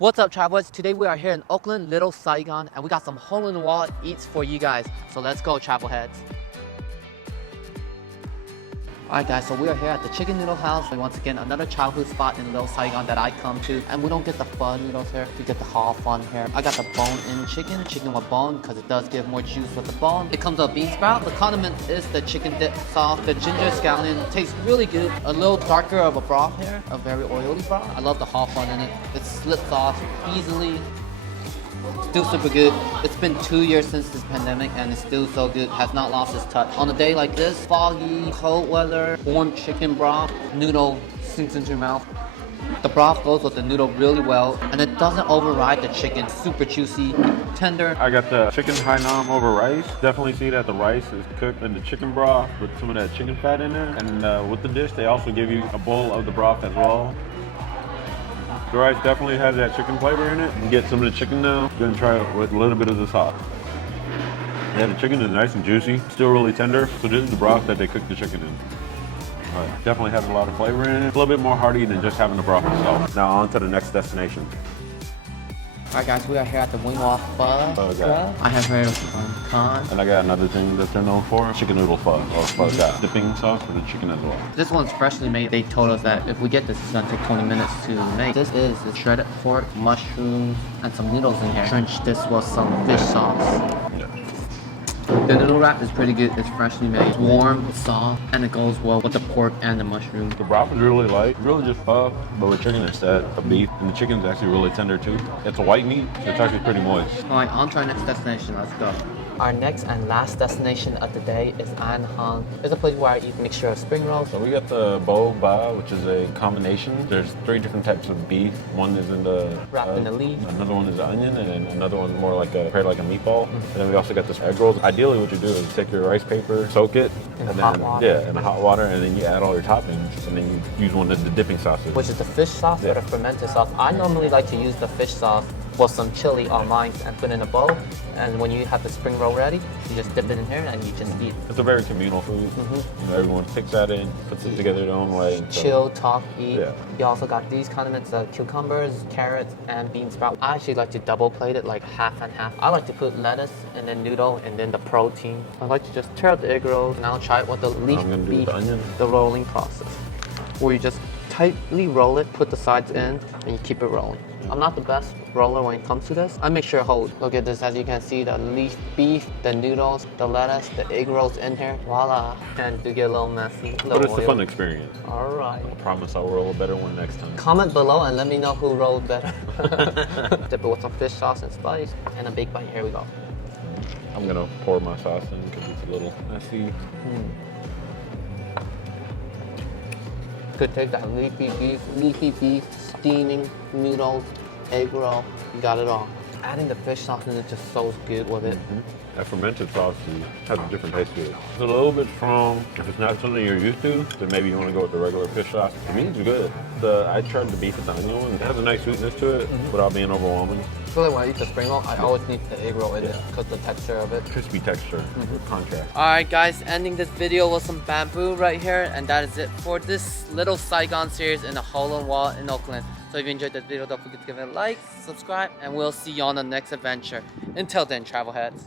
What's up, travelers? Today we are here in Oakland Little Saigon and we got some hole-in-the-wall eats for you guys. So let's go, travel heads. Alright guys, so we are here at the Chicken Noodle House. And once again, another childhood spot in Little Saigon that I come to. And we don't get the pho noodles here, we get the hall fun here. I got the bone-in chicken with bone, because it does give more juice with the bone. It comes with a bean sprout. The condiment is the chicken dip sauce. The ginger scallion tastes really good. A little darker of a broth here, a very oily broth. I love the hall fun in it. It slips off easily. Still super good. It's been 2 years since this pandemic and it's still so good. Has not lost its touch. On a day like this, foggy, cold weather, warm chicken broth, noodle sinks into your mouth. The broth goes with the noodle really well and it doesn't override the chicken. Super juicy, tender. I got the chicken hai nam over rice. Definitely see that the rice is cooked in the chicken broth with some of that chicken fat in there. And with the dish, they also give you a bowl of the broth as well. The rice definitely has that chicken flavor in it. You get some of the chicken now. I'm gonna try it with a little bit of the sauce. Yeah, the chicken is nice and juicy, still really tender. So this is the broth that they cook the chicken in. Definitely has a lot of flavor in it. A little bit more hearty than just having the broth itself. Now on to the next destination. Alright guys, we are here at the Wah Pho Ga. I have heard of Khan. And I got another thing that they're known for, chicken noodle pho, or pho ga. Dipping sauce for the chicken as well. This one's freshly made. They told us that if we get this, it's gonna take 20 minutes to make. This is the shredded pork, mushrooms, and some noodles in here. Drench this with some fish sauce. Yeah. The noodle wrap is pretty good. It's freshly made. It's warm, it's soft, and it goes well with the pork and the mushroom. The broth is really light. It's really just pho, but with chicken instead of beef. And the chicken is actually really tender too. It's a white meat, so it's actually pretty moist. Alright, on to our next destination. Let's go. Our next and last destination of the day is Anh Hong. It's a place where I eat a mixture of spring rolls. So we got the Pho Ga, which is a combination. There's 3 different types of beef. One is in the wrapped in the leaf. Another one is the onion, and then another one's more like prepared like a meatball. And then we also got this egg rolls. Ideally, what you do is take your rice paper, soak it, in and hot then water. in the hot water, and then you add all your toppings, and then you use one of the dipping sauces, Which is the fish sauce or the fermented sauce. I normally like to use the fish sauce with some chili on mine and put in a bowl. And when you have the spring roll ready, you just dip it in here and you just eat. It's a very communal food. You know, everyone picks at it, puts it together their own way. Chill, talk, eat. Yeah. You also got these condiments, cucumbers, carrots, and bean sprout. I actually like to double plate it, like half and half. I like to put lettuce and then noodle and then the protein. I like to just tear out the egg rolls and I'll try it with the leaf beef, the onion. The rolling process. Where you just tightly roll it, put the sides in, and you keep it rolling. I'm not the best roller when it comes to this. I make sure it holds. Look at this, as you can see, the leaf beef, the noodles, the lettuce, the egg rolls in here. Voila. And do get a little messy. But it's a fun experience. All right. I promise I'll roll a better one next time. Comment below and let me know who rolled better. Dip it with some fish sauce and spice. And a big bite. Here we go. I'm gonna pour my sauce in because it's a little messy. Could take that leafy beef, steaming noodles, egg roll, you got it all. Adding the fish sauce in it just so good with it. That fermented sauce has a different taste to it. It's a little bit strong. If it's not something you're used to, then maybe you want to go with the regular fish sauce. To me, it's good. I tried the beef with the onion one. It has a nice sweetness to it without being overwhelming. I feel like when I eat the spring roll, I always need the egg roll in it because the texture of it. Crispy texture with contrast. Alright guys, ending this video with some bamboo right here, and that is it for this Little Saigon series in the hole-in-wall in Oakland. So if you enjoyed this video, don't forget to give it a like, subscribe, and we'll see you on the next adventure. Until then, travel heads.